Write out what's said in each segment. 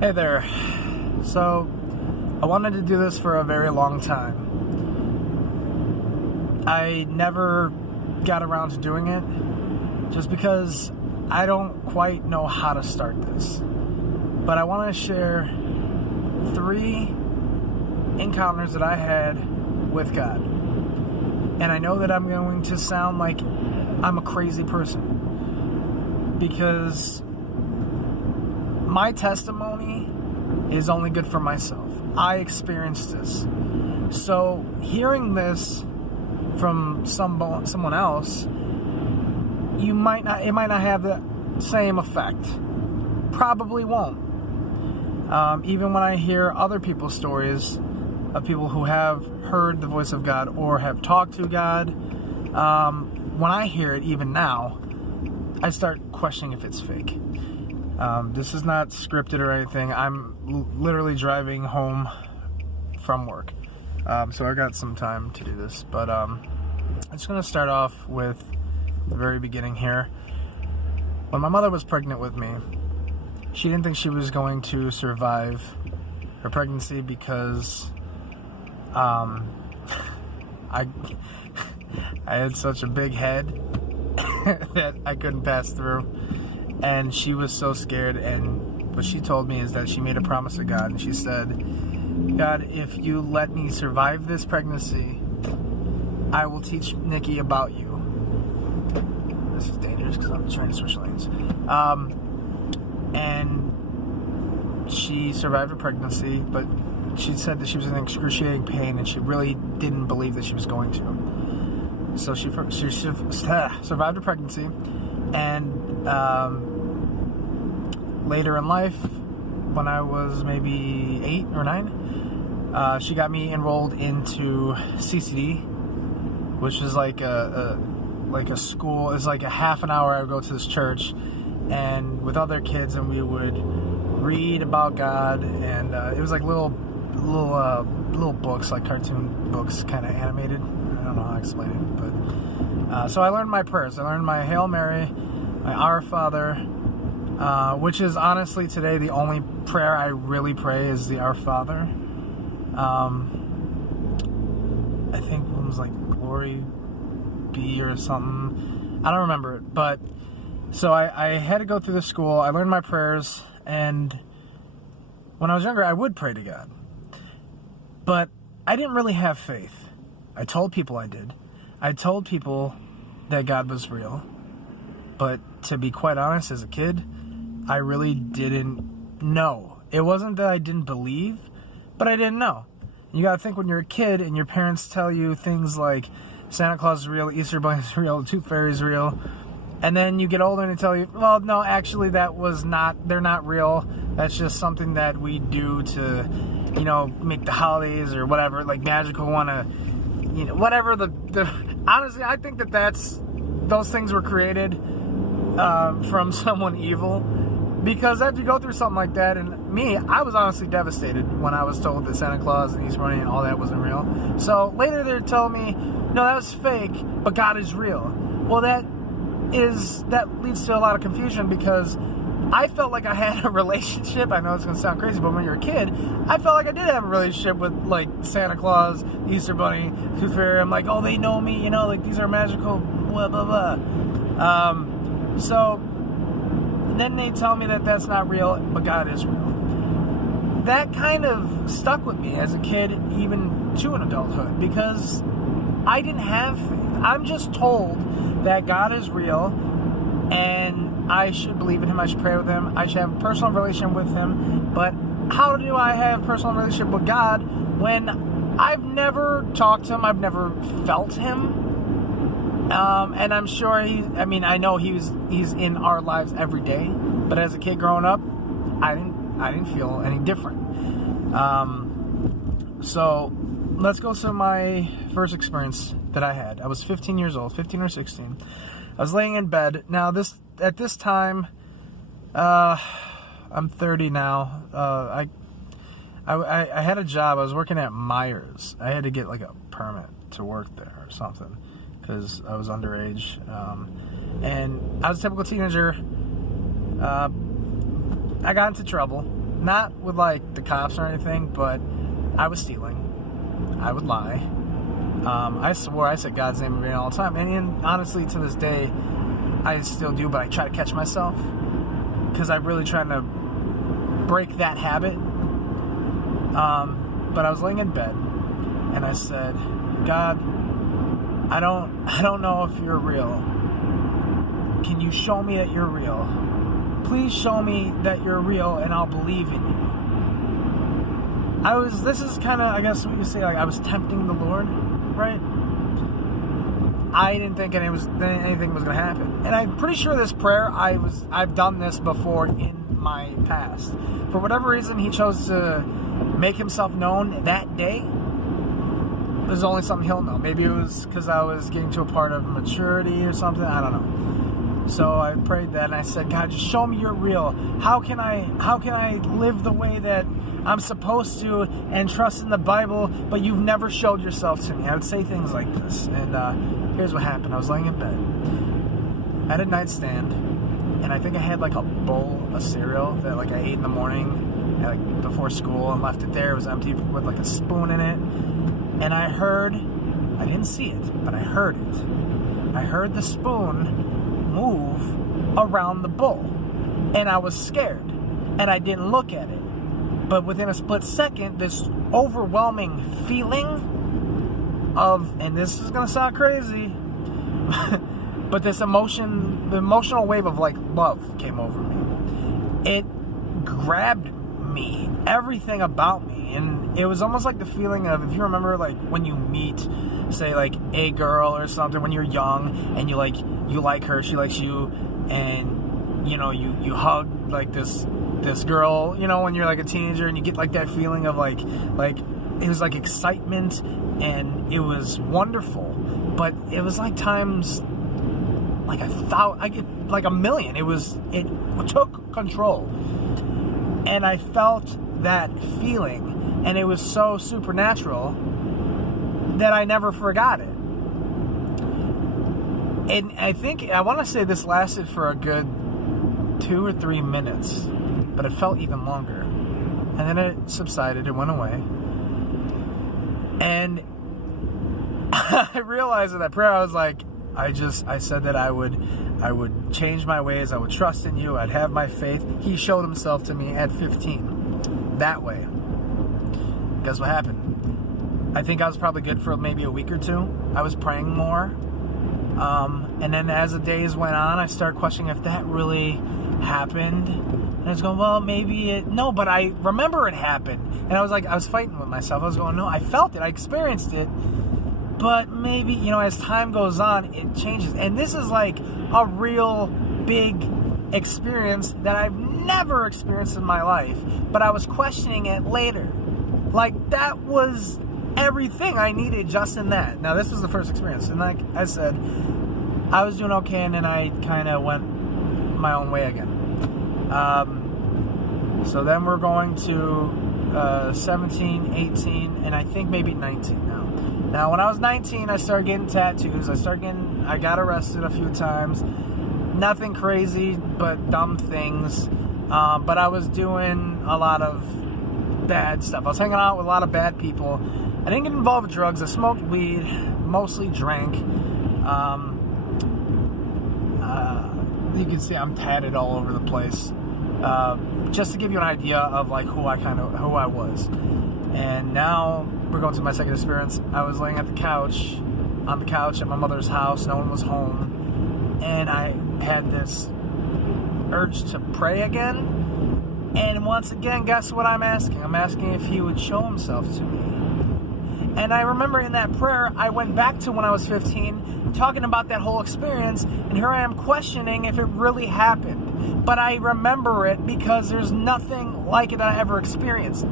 Hey there. So, I wanted to do this for a very long time. I never got around to doing it just because I don't quite know how to start this. But I want to share 3 encounters that I had with God. And I know that I'm going to sound like I'm a crazy person because my testimony is only good for myself. I experienced this. So hearing this from someone else, it might not have the same effect. Probably won't. Even when I hear other people's stories of people who have heard the voice of God or have talked to God, when I hear it, even now, I start questioning if it's fake. This is not scripted or anything. I'm literally driving home from work. So I got some time to do this. But I'm just going to start off with the very beginning here. When my mother was pregnant with me, she didn't think she was going to survive her pregnancy because I had such a big head that I couldn't pass through. And she was so scared, and what she told me is that she made a promise to God, and she said, God, if you let me survive this pregnancy, I will teach Nikki about you. This is dangerous because I'm trying to switch lanes. And she survived her pregnancy, but she said that she was in excruciating pain, and she really didn't believe that she was going to. So she survived her pregnancy, and later in life, when I was maybe 8 or 9, she got me enrolled into CCD, which is like a school. It's like a half an hour I would go to this church, and with other kids, and we would read about God, and it was like little books, like cartoon books, kind of animated. I don't know how to explain it, but so I learned my prayers. I learned my Hail Mary, my Our Father, which is honestly today the only prayer I really pray is the Our Father. I think one was like Glory Be or something. I don't remember it, but so I had to go through the school. I learned my prayers, and when I was younger, I would pray to God, but I didn't really have faith. I told people I did. I told people that God was real, but to be quite honest, as a kid, I really didn't know. It wasn't that I didn't believe, but I didn't know. You gotta think, when you're a kid and your parents tell you things like Santa Claus is real, Easter Bunny is real, the Tooth Fairy is real, and then you get older and they tell you, well, no, actually they're not real. That's just something that we do to, make the holidays or whatever, like magical wanna, whatever honestly, I think those things were created from someone evil, because after you go through something like that, and me, I was honestly devastated when I was told that Santa Claus and Easter Bunny and all that wasn't real. So later they told me, no, that was fake, but God is real. Well, that leads to a lot of confusion, because I felt like I had a relationship. I know it's going to sound crazy, but when you're a kid, I felt like I did have a relationship with, like, Santa Claus, Easter Bunny, Tooth Fairy. I'm like, oh, they know me, like, these are magical, blah, blah, blah. So then they tell me that that's not real, but God is real. That kind of stuck with me as a kid, even to an adulthood, because I didn't have faith. I'm just told that God is real, and I should believe in Him, I should pray with Him, I should have a personal relationship with Him. But how do I have a personal relationship with God when I've never talked to Him, I've never felt Him? And I'm sure I know He's in our lives every day, but as a kid growing up, I didn't feel any different. So let's go to my first experience that I had. I was 15 years old, 15 or 16. I was laying in bed. Now at this time, I'm 30 now. I had a job. I was working at Myers. I had to get like a permit to work there or something, because I was underage. And I was a typical teenager. I got into trouble. Not with, like, the cops or anything, but I was stealing. I would lie. I swore I said God's name in vain all the time. And honestly, to this day, I still do, but I try to catch myself. Because I'm really trying to break that habit. But I was laying in bed, and I said, God, I don't know if you're real. Can you show me that you're real? Please show me that you're real, and I'll believe in you. This is kind of, I guess what you say, like, I was tempting the Lord, right? I didn't think anything was going to happen. And I'm pretty sure this prayer, I've done this before in my past. For whatever reason, he chose to make himself known that day. It was only something he'll know. Maybe it was because I was getting to a part of maturity or something. I don't know. So I prayed that, and I said, God, just show me you're real. How can I live the way that I'm supposed to and trust in the Bible, but you've never showed yourself to me? I would say things like this. And here's what happened. I was laying in bed. I had a nightstand, and I think I had like a bowl of cereal that like I ate in the morning, like before school, and left it there. It was empty with like a spoon in it. And I didn't see it, but I heard it. I heard the spoon move around the bowl, and I was scared, and I didn't look at it. But within a split second, this overwhelming feeling of, and this is gonna sound crazy, but the emotional wave of like love came over me. It grabbed me, everything about me, and it was almost like the feeling of, if you remember, like when you meet, say, like a girl or something when you're young, and you like her, she likes you, and you know you hug like this girl, you know, when you're like a teenager, and you get like that feeling of like it was like excitement, and it was wonderful, but it was like times like like a million. It took control, and I felt that feeling, and it was so supernatural that I never forgot it. And I want to say this lasted for a good 2 or 3 minutes, but it felt even longer. And then it subsided, it went away. And I realized in that prayer, I was like, I said that I would change my ways, I would trust in you, I'd have my faith. He showed himself to me at 15, that way. Guess what happened? I think I was probably good for maybe a week or two. I was praying more. And then as the days went on, I started questioning if that really happened. And I was going, well, maybe no, but I remember it happened. And I was fighting with myself. I was going, no, I felt it, I experienced it. But maybe, you know, as time goes on, it changes. And this is like a real big experience that I've never experienced in my life. But I was questioning it later. Like, that was everything I needed just in that. Now, this was the first experience. And like I said, I was doing okay, and then I kind of went my own way again. So then we're going to 17, 18, and I think maybe 19 now. Now, when I was 19, I started getting tattoos. I got arrested a few times. Nothing crazy, but dumb things. But I was doing a lot of bad stuff. I was hanging out with a lot of bad people. I didn't get involved with drugs. I smoked weed, mostly drank. You can see I'm tatted all over the place. Just to give you an idea of like who I was. And now we're going to my second experience. I was laying on the couch at my mother's house. No one was home, and I had this urge to pray again. And once again, guess what I'm asking? I'm asking if he would show himself to me. And I remember in that prayer, I went back to when I was 15, talking about that whole experience, and here I am questioning if it really happened. But I remember it because there's nothing like it that I ever experienced.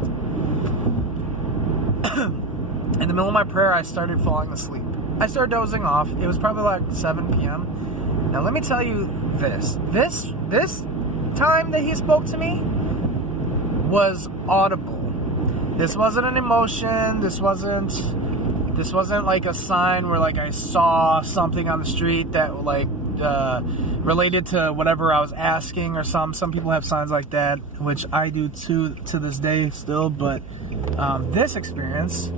In the middle of my prayer, I started falling asleep. I started dozing off. It was probably like 7 p.m. Now, let me tell you this. This time that he spoke to me was audible. This wasn't an emotion. This wasn't like a sign where like I saw something on the street that like related to whatever I was asking or some. Some people have signs like that, which I do too to this day still. But this experience,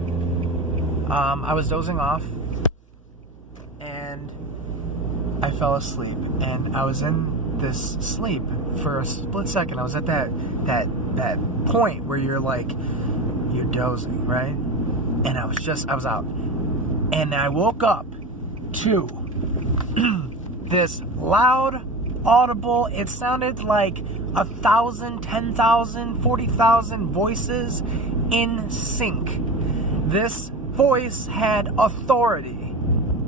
I was dozing off, and I fell asleep, and I was in this sleep for a split second. I was at that point where you're like, you're dozing, right? And I was out. And I woke up to this loud, audible, it sounded like 1,000, 10,000, 40,000 voices in sync. This voice had authority,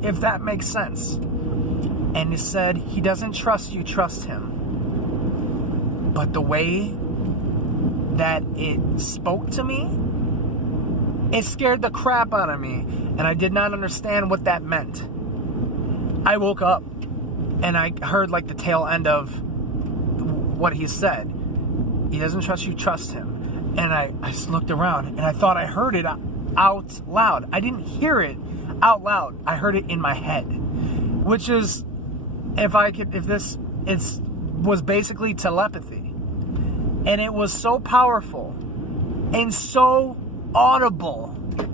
if that makes sense. And it said, he doesn't trust you, trust him. But the way that it spoke to me, it scared the crap out of me. And I did not understand what that meant. I woke up and I heard like the tail end of what he said. He doesn't trust you, trust him. And I just looked around and I thought I heard it out loud. I didn't hear it out loud. I heard it in my head. Which is, was basically telepathy. And it was so powerful and so audible,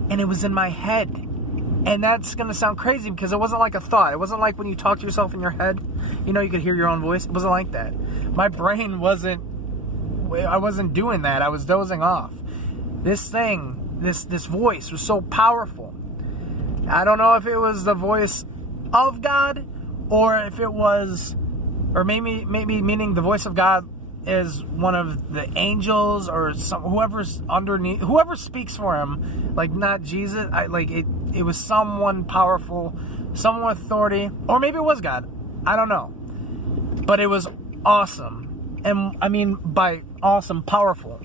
and it was in my head. And that's gonna sound crazy because it wasn't like a thought. It wasn't like when you talk to yourself in your head, you know, you could hear your own voice. It wasn't like that. My brain I wasn't doing that. I was dozing off. This voice was so powerful. I don't know if it was the voice of God, or if it was, or maybe meaning the voice of God is one of the angels or whoever's underneath, whoever speaks for him, like not Jesus. It was someone powerful, someone with authority, or maybe it was God. I don't know, but it was awesome, and I mean by awesome, powerful.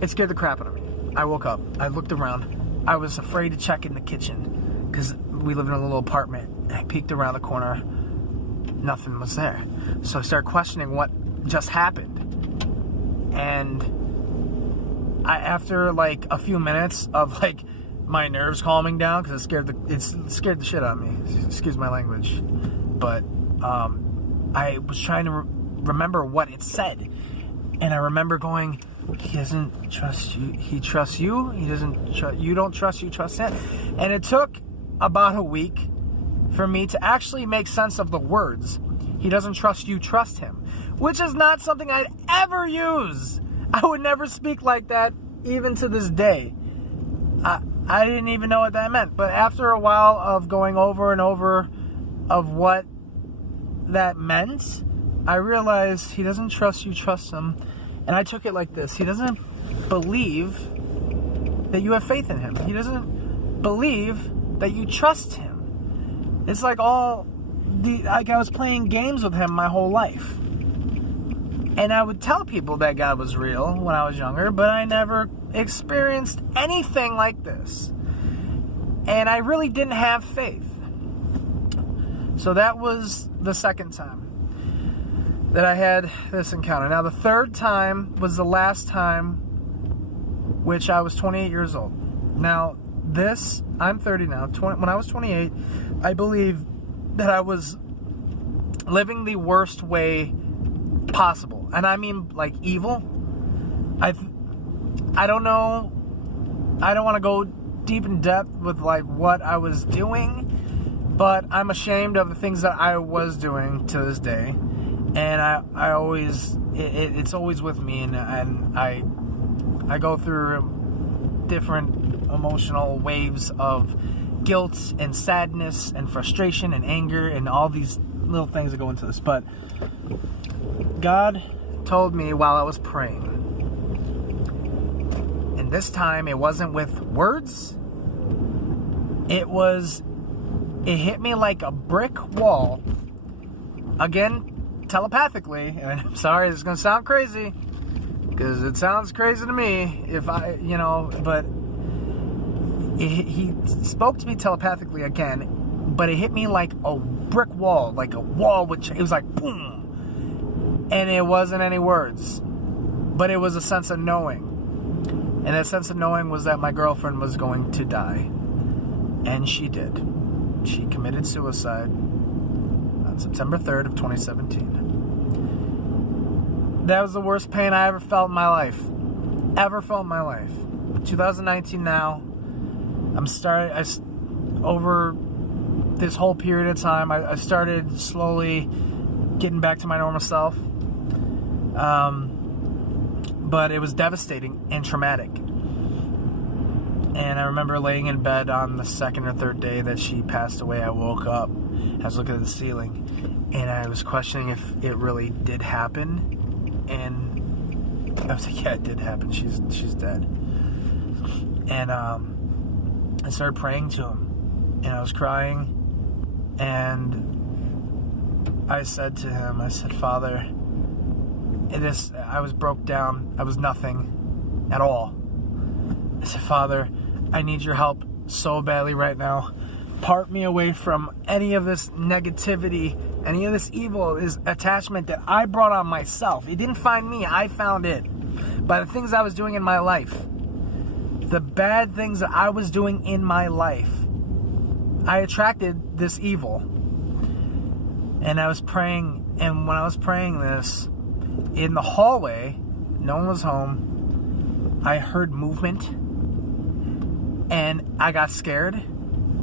It scared the crap out of me. I woke up. I looked around. I was afraid to check in the kitchen because we live in a little apartment. I peeked around the corner. Nothing was there. So I started questioning what just happened. And after like a few minutes of like my nerves calming down, because it scared the shit out of me. Excuse my language. But I was trying to remember what it said. And I remember going, he doesn't trust you. He trusts you. He doesn't. You don't trust you. Trust him. And it took about a week for me to actually make sense of the words. He doesn't trust you. Trust him, which is not something I'd ever use. I would never speak like that, even to this day. I didn't even know what that meant. But after a while of going over and over of what that meant, I realized he doesn't trust you. Trust him. And I took it like this. He doesn't believe that you have faith in him. He doesn't believe that you trust him. It's like I was playing games with him my whole life. And I would tell people that God was real when I was younger, but I never experienced anything like this. And I really didn't have faith. So that was the second time that I had this encounter. Now, the third time was the last time, which I was 28 years old. Now, I'm 30 now. When I was 28, I believe that I was living the worst way possible. And I mean, like, evil. I don't know. I don't want to go deep in depth with, like, what I was doing. But I'm ashamed of the things that I was doing to this day. And I always, it's always with me, and I go through different emotional waves of guilt and sadness and frustration and anger and all these little things that go into this. But God told me while I was praying, and this time it wasn't with words, it hit me like a brick wall, again, telepathically. And I'm sorry, this is going to sound crazy, because it sounds crazy to me, but he spoke to me telepathically again, but it hit me like a brick wall, like a wall, it was like boom, and it wasn't any words, but it was a sense of knowing, and that sense of knowing was that my girlfriend was going to die, and she did. She committed suicide. on September 3rd of 2017. That was the worst pain I ever felt in my life. Ever felt in my life. 2019 now. Over this whole period of time, I started slowly getting back to my normal self. But it was devastating and traumatic. And I remember laying in bed on the second or third day that she passed away. I woke up, I was looking at the ceiling, and I was questioning if it really did happen. And I was like, yeah, it did happen. She's dead. And I started praying to him, and I was crying, and I said to him, I said, Father, I was broke down. I was nothing at all. I said, Father, I need your help so badly right now. Part me away from any of this negativity, any of this evil, this attachment that I brought on myself. It didn't find me. I found it by the things I was doing in my life. The bad things that I was doing in my life. I attracted this evil. And I was praying, and when I was praying this, in the hallway, no one was home, I heard movement, and I got scared,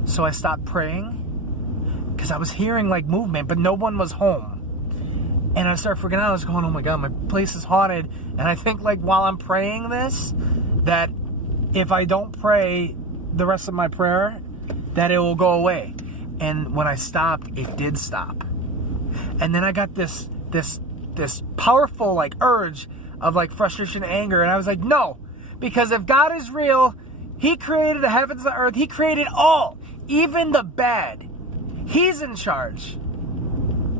so I stopped praying, because I was hearing like movement, but no one was home. And I started freaking out. I was going, oh my God, my place is haunted. And I think like while I'm praying this, that if I don't pray the rest of my prayer, that it will go away. And when I stopped, it did stop. And then I got this powerful like urge of like frustration and anger. And I was like, no, because if God is real, He created the heavens and the earth. He created all, even the bad. He's in charge.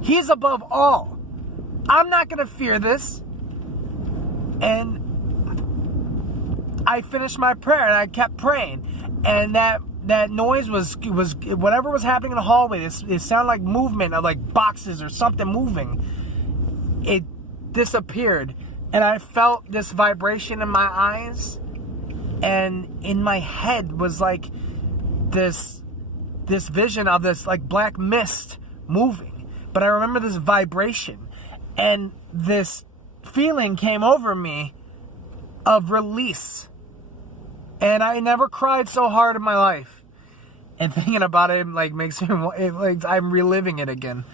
He's above all. I'm not going to fear this. And I finished my prayer and I kept praying. And that noise was whatever was happening in the hallway. It sounded like movement of like boxes or something moving. It disappeared. And I felt this vibration in my eyes. And in my head was like this vision of this like black mist moving. But I remember this vibration. And this feeling came over me of release. And I never cried so hard in my life. And thinking about it like makes me like I'm reliving it again.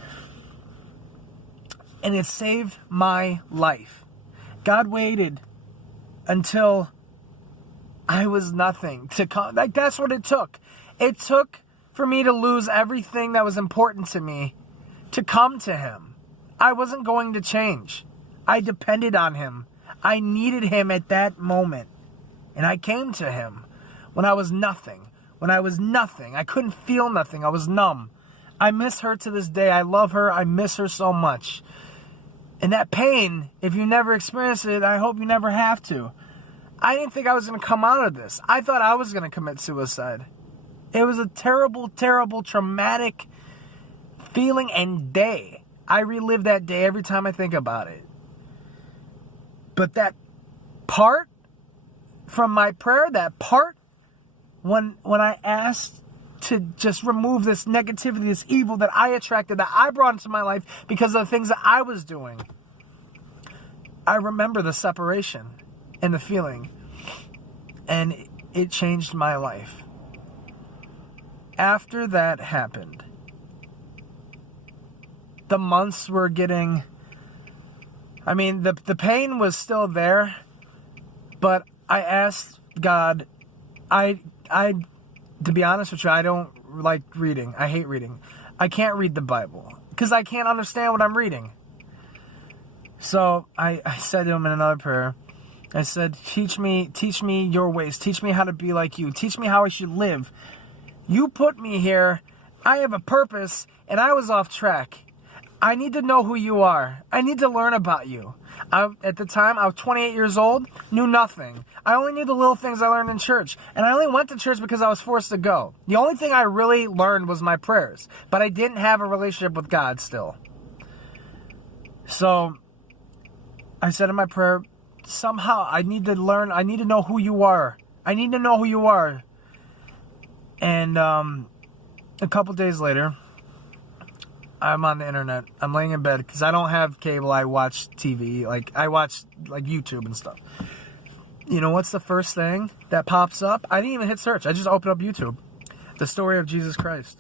And it saved my life. God waited until I was nothing to come. Like that's what it took. It took for me to lose everything that was important to me to come to Him. I wasn't going to change. I depended on Him. I needed Him at that moment. And I came to Him when I was nothing. When I was nothing. I couldn't feel nothing. I was numb. I miss her to this day. I love her. I miss her so much. And that pain, if you never experienced it, I hope you never have to. I didn't think I was going to come out of this. I thought I was going to commit suicide. It was a terrible, terrible, traumatic feeling and day. I relive that day every time I think about it. But that part from my prayer, that part when I asked to just remove this negativity, this evil that I attracted, that I brought into my life because of the things that I was doing, I remember the separation and the feeling. And it changed my life. After that happened, the months were getting... I mean, the pain was still there, but I asked God, to be honest with you, I don't like reading. I hate reading. I can't read the Bible because I can't understand what I'm reading. So I said to Him in another prayer, I said, teach me your ways. Teach me how to be like you. Teach me how I should live. You put me here. I have a purpose, and I was off track. I need to know who you are. I need to learn about you. At the time, I was 28 years old, knew nothing. I only knew the little things I learned in church. And I only went to church because I was forced to go. The only thing I really learned was my prayers. But I didn't have a relationship with God still. So, I said in my prayer, somehow I need to learn, I need to know who you are. I need to know who you are. And a couple days later, I'm on the internet. I'm laying in bed because I don't have cable. I watch TV. Like, I watch, like, YouTube and stuff. You know what's the first thing that pops up? I didn't even hit search. I just opened up YouTube. The story of Jesus Christ.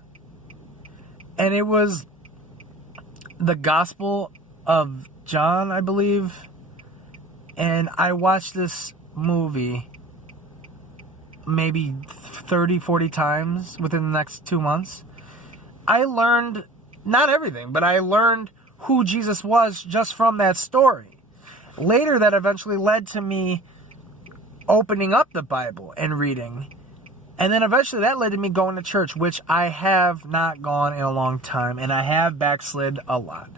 And it was the Gospel of John, I believe. And I watched this movie maybe 30, 40 times within the next 2 months. I learned, not everything, but I learned who Jesus was just from that story. Later, that eventually led to me opening up the Bible and reading. And then eventually that led to me going to church, which I have not gone in a long time, and I have backslid a lot.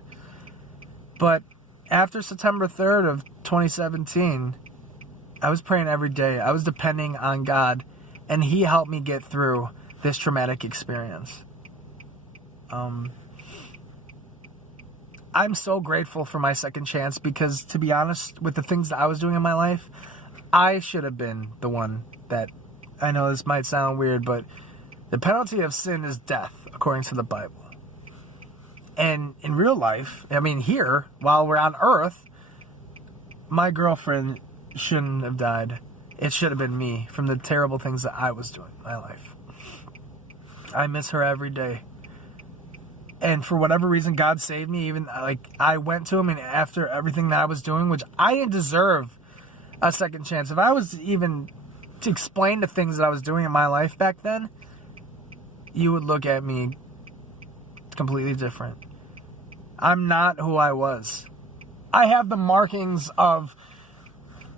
But after September 3rd of 2017, I was praying every day. I was depending on God, and He helped me get through this traumatic experience. I'm so grateful for my second chance because, to be honest, with the things that I was doing in my life, I should have been the one that, I know this might sound weird, but the penalty of sin is death, according to the Bible. And in real life, I mean, here, while we're on earth, my girlfriend shouldn't have died. It should have been me from the terrible things that I was doing in my life. I miss her every day. And for whatever reason, God saved me. Even, like, I went to Him, and after everything that I was doing, which I didn't deserve a second chance. If I was even to explain the things that I was doing in my life back then, you would look at me completely different. I'm not who I was. I have the markings of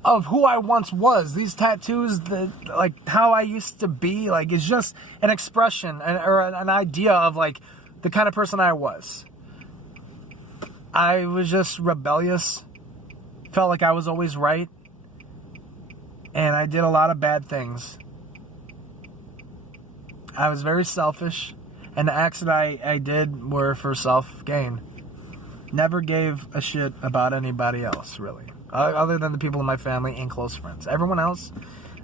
who I once was. These tattoos, like how I used to be, like, it's just an expression or an idea of, like, the kind of person I was. I was just rebellious. Felt like I was always right. And I did a lot of bad things. I was very selfish. And the acts that I did were for self-gain. Never gave a shit about anybody else, really. Other than the people in my family and close friends. Everyone else,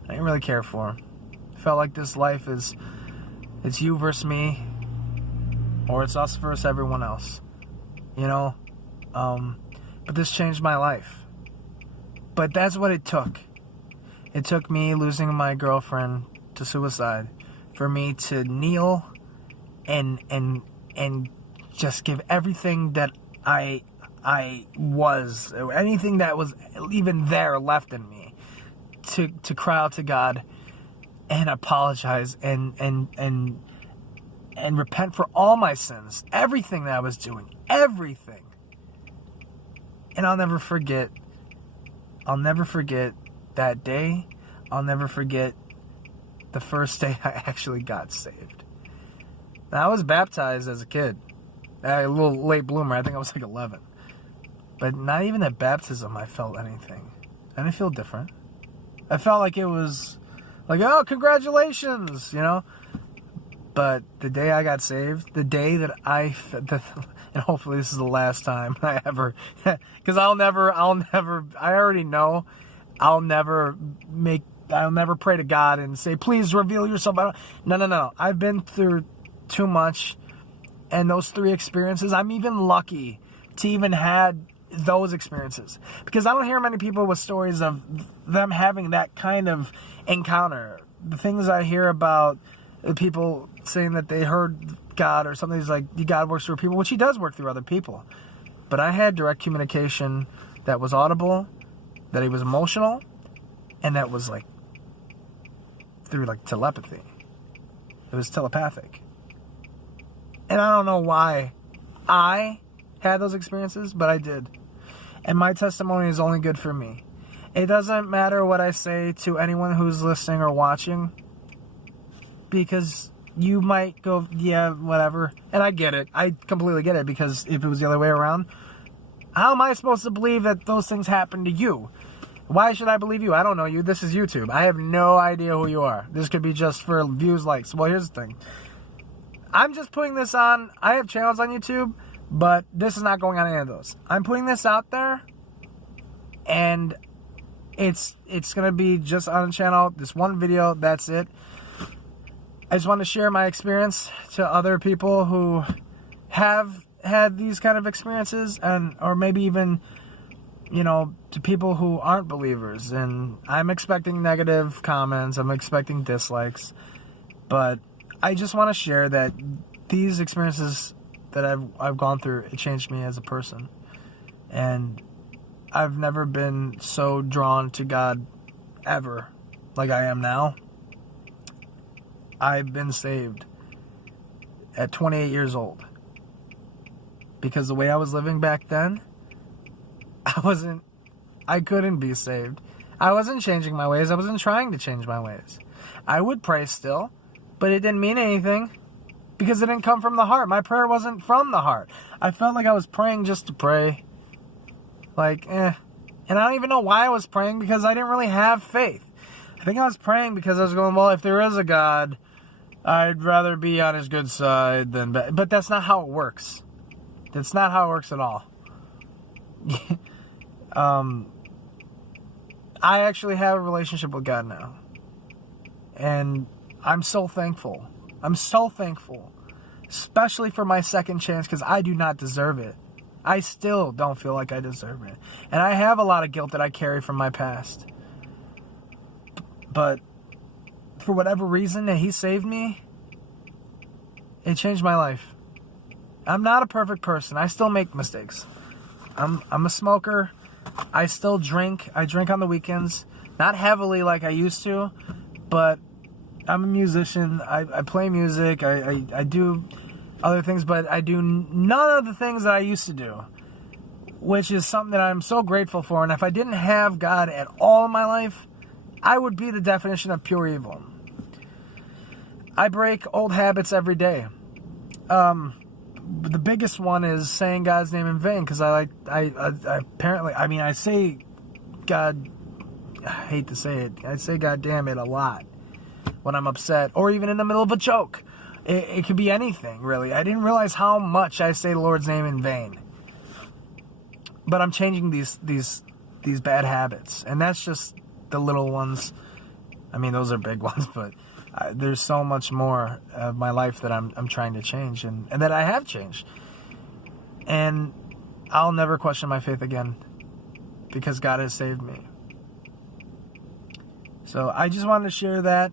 I didn't really care for. Felt like this life is, it's you versus me. Or it's us versus everyone else. You know? But this changed my life. But that's what it took. It took me losing my girlfriend to suicide for me to kneel and just give everything that I was, anything that was even there left in me, to cry out to God and apologize and repent for all my sins, everything that I was doing, everything. And I'll never forget that day. I'll never forget the first day I actually got saved. Now, I was baptized as a kid. A little late bloomer. I think I was like 11. But not even at baptism I felt anything. I didn't feel different. I felt like it was like, oh, congratulations, you know? But the day I got saved, the day that and hopefully this is the last time I ever, because I'll never, I already know, I'll never pray to God and say, please reveal yourself. No. I've been through too much, and those 3 experiences, I'm even lucky to even had those experiences, because I don't hear many people with stories of them having that kind of encounter. The things I hear about people saying that they heard God or something, is like God works through people, which He does work through other people. But I had direct communication that was audible, that it was emotional, and that was like through like telepathy. It was telepathic. And I don't know why I had those experiences, but I did. And my testimony is only good for me. It doesn't matter what I say to anyone who's listening or watching, because you might go, yeah, whatever. And I get it. I completely get it, because if it was the other way around, how am I supposed to believe that those things happen to you? Why should I believe you? I don't know you. This is YouTube. I have no idea who you are. This could be just for views, likes. Well, here's the thing. I'm just putting this on. I have channels on YouTube, but this is not going on any of those. I'm putting this out there, and it's going to be just on the channel. This one video, that's it. I just want to share my experience to other people who have had these kind of experiences, or maybe even, to people who aren't believers. And I'm expecting negative comments. I'm expecting dislikes. But I just want to share that these experiences that I've gone through, it changed me as a person. And I've never been so drawn to God ever like I am now. I've been saved at 28 years old. Because the way I was living back then, I couldn't be saved. I wasn't changing my ways. I wasn't trying to change my ways. I would pray still, but it didn't mean anything because it didn't come from the heart. My prayer wasn't from the heart. I felt like I was praying just to pray. And I don't even know why I was praying, because I didn't really have faith. I think I was praying because I was going, well, if there is a God, I'd rather be on his good side than bad. But that's not how it works. That's not how it works at all. I actually have a relationship with God now. And I'm so thankful. I'm so thankful. Especially for my second chance, because I do not deserve it. I still don't feel like I deserve it. And I have a lot of guilt that I carry from my past. But for whatever reason that he saved me, it changed my life. I'm not a perfect person. I still make mistakes. I'm a smoker. I still drink. I drink on the weekends. Not heavily like I used to, but I'm a musician. I play music. I do other things, but I do none of the things that I used to do, which is something that I'm so grateful for. And if I didn't have God at all in my life, I would be the definition of pure evil. I break old habits every day. The biggest one is saying God's name in vain, because I say God, I hate to say it, I say God damn it a lot when I'm upset, or even in the middle of a joke. It could be anything, really. I didn't realize how much I say the Lord's name in vain. But I'm changing these bad habits, and that's just the little ones. I mean, those are big ones, but there's so much more of my life that I'm trying to change, and that I have changed. And I'll never question my faith again, because God has saved me. So I just wanted to share that.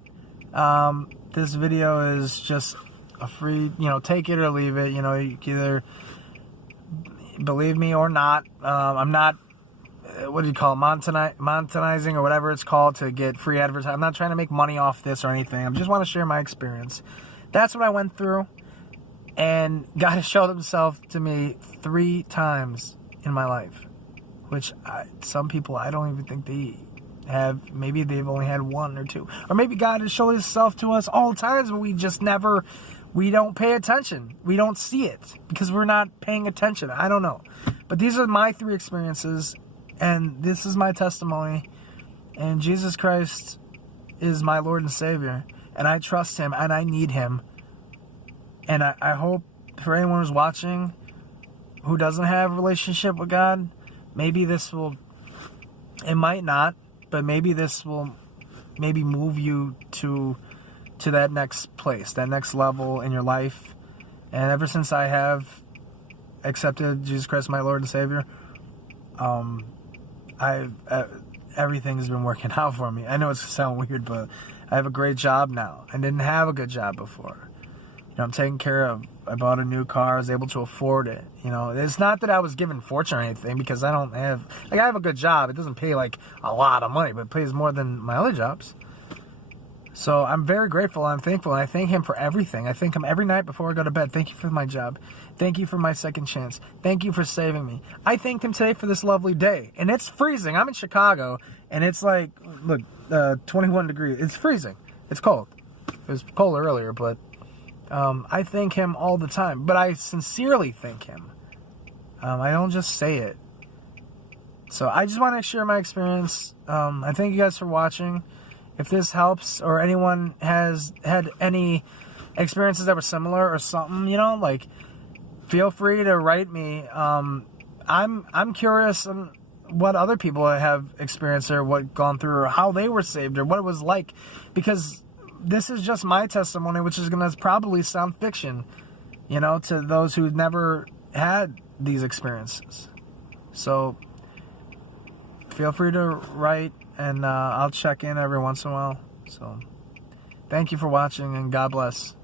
This video is just a free, take it or leave it. You can either believe me or not. I'm not, what do you call it, monetizing or whatever it's called to get free advertising. I'm not trying to make money off this or anything. I just want to share my experience. That's what I went through. And God has showed himself to me 3 times in my life, which some people, I don't even think they have. Maybe they've only had 1 or 2. Or maybe God has shown himself to us all times, but we just we don't pay attention. We don't see it because we're not paying attention. I don't know. But these are my 3 experiences, and this is my testimony. And Jesus Christ is my Lord and Savior, and I trust him, and I need him. And I hope for anyone who's watching who doesn't have a relationship with God, maybe this will, it might not, but maybe this will move you to that next place, that next level in your life. And ever since I have accepted Jesus Christ, my Lord and Savior, everything has been working out for me. I know it's sound weird, but I have a great job now. I didn't have a good job before. I'm taken care of. I bought a new car. I was able to afford it. It's not that I was given fortune or anything, because I don't have, I have a good job. It doesn't pay a lot of money, but it pays more than my other jobs. So I'm very grateful. I'm thankful. And I thank him for everything. I thank him every night before I go to bed. Thank you for my job. Thank you for my second chance. Thank you for saving me. I thanked him today for this lovely day. And it's freezing. I'm in Chicago, and it's 21 degrees. It's freezing. It's cold. It was cold earlier, but I thank him all the time. But I sincerely thank him. I don't just say it. So I just want to share my experience. I thank you guys for watching. If this helps, or anyone has had any experiences that were similar or something, feel free to write me. I'm curious on what other people have experienced, or what gone through, or how they were saved, or what it was like, because this is just my testimony, which is going to probably sound fiction, to those who never had these experiences. So feel free to write, and I'll check in every once in a while. So thank you for watching, and God bless.